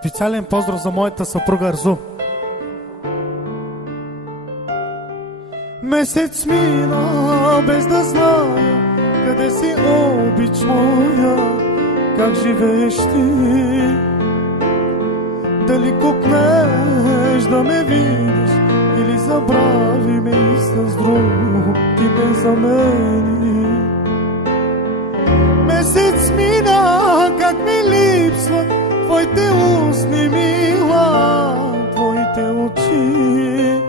Специален поздрав за моята съпруга Арзу. Месец мина без да зная къде си, обич моя, как живееш ти. Дали кукнеш да ме видиш или забрави ме и с друг ти ме замени. Месец мина, как ми липсват твоите устни, мила, твоите очи,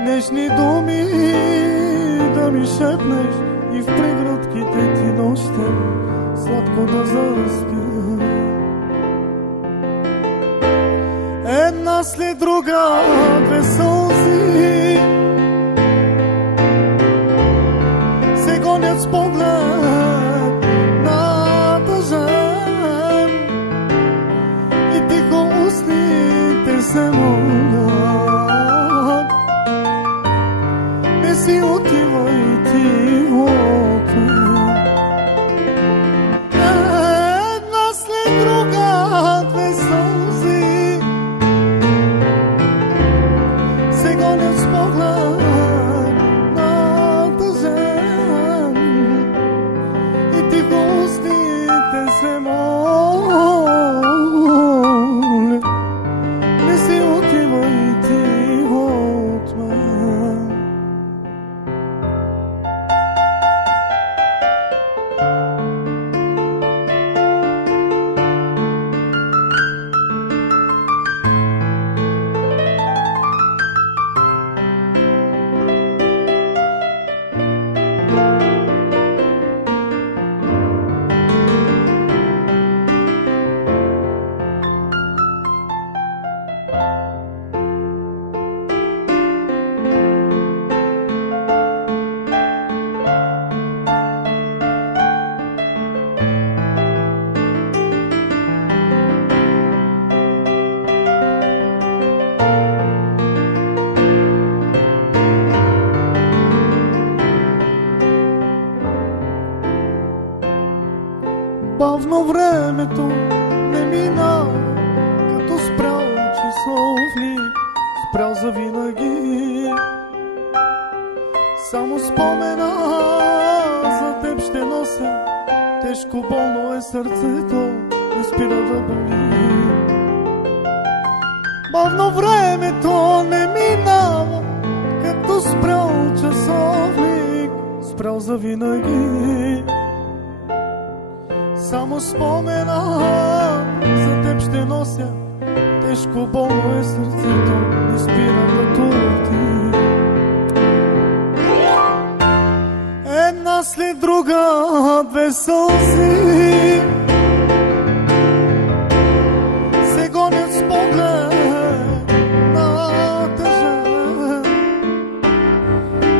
нежни думи да ми шепнеш и в прегръдките ти нощем сладко да заспя. Една след друга две сълзи се гонят с поглед на тъжен и тихо устните се молят. Не си отивай ти от мен. Една след друга две сълзи се гонят с поглед на тъжен и тихо устните се молят. Не си отивай ти от мен. Бавно времето не минава, като спрял часовник, спрял завинаги. Само спомена за теб ще нося, тежко болно е сърцето, не спира да боли. Бавно времето не минава, като спрял часовник, спрял завинаги. Само спомена за теб ще нося, тежко болно е сърцето, не спира да турти. Една след друга две сълзи се гонят с поглед на тъжен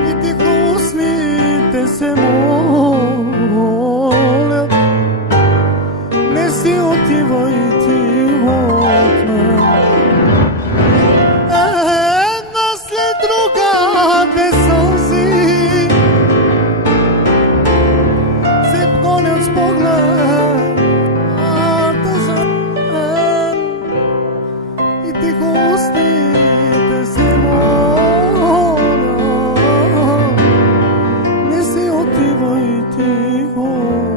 и тихо устните се молят. Не си отивай ти от мен. Една след друга две сълзи се гонят с поглед на тъжен и тихо устните се молят. Не си отивай ти от мен.